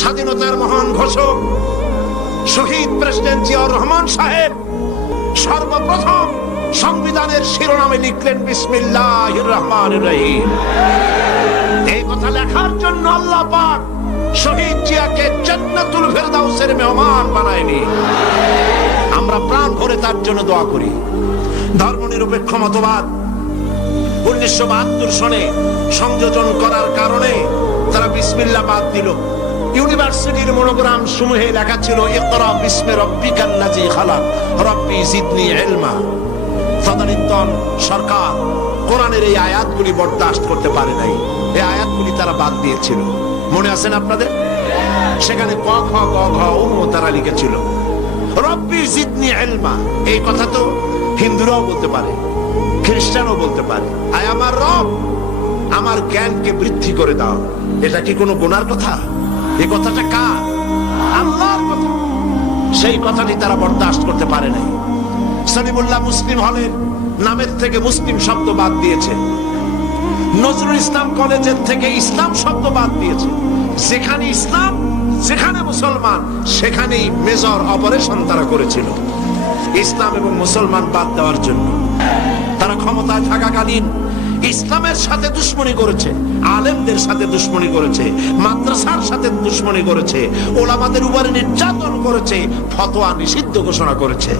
স্বাধীনতার মহান ঘোষক শহীদ প্রেসিডেন্ট জিয়াউর রহমান সাহেব সর্বপ্রথম সংবিধানের শিরোনামে লিখলেন বিসমিল্লাহির রহমানির রহিম। এই কথা লেখার জন্য আল্লাহ পাক শহীদ জিয়াকে জান্নাতুল ফেরদাউসের মেহমান বানায়নি। আমরা প্রাণ ভরে তার জন্য দোয়া করি। ধর্মনিরপেক্ষ মতবাদ 1972 সনে সংযোজন করার কারণে তারা বিসমিল্লাহ বাদ দিল। ইউনিভার্সিটির মনোগ্রাম সমূহে লেখা ছিল ইকরা বিসমি রাব্বিকাল্লাযী খালাক রাব্বি জিদনি ইলমা। তদানীন্তন সরকার কোরআনের এই আয়াতগুলি বরদাস্ত করতে পারে নাই, এই আয়াতগুলি তারা বাদ দিয়েছিল। মনে আছেন আপনাদের? সেখানে ক খ গ ঘ ও তারা লিখেছিল রব্বি জিদনি ইলমা। এই কথা তো হিন্দুরাও বলতে পারে, খ্রিস্টানও বলতে পারে, আয় আমার রব আমার জ্ঞানকে বৃদ্ধি করে দাও। এটা কি কোনো গুনার কথা? এই কথাটা কার? আল্লাহর কথা। সেই কথাটি তারা বরদাস্ত করতে পারে নাই। সলিমুল্লাহ মুসলিম হলের নামের থেকে মুসলিম শব্দ বাদ দিয়েছে। নজরুল ইসলাম কলেজের থেকে ইসলাম শব্দ বাদ দিয়েছে। যেখানে ইসলাম, যেখানে মুসলমান, সেখানেই মেজর অপারেশন তারা করেছিল ইসলাম এবং মুসলমান বাদ দেওয়ার জন্য। তারা ক্ষমতায় থাকাকালীন ইসলামের সাথে দুশ্মনী করেছে, আলেমদের সাথে দুশ্মনী করেছে, মাদ্রাসার সাথে দুশ্মনী করেছে, ওলামাদের উপরে নির্যাতন করেছে, ফতোয়া নিষিদ্ধ ঘোষণা করেছে।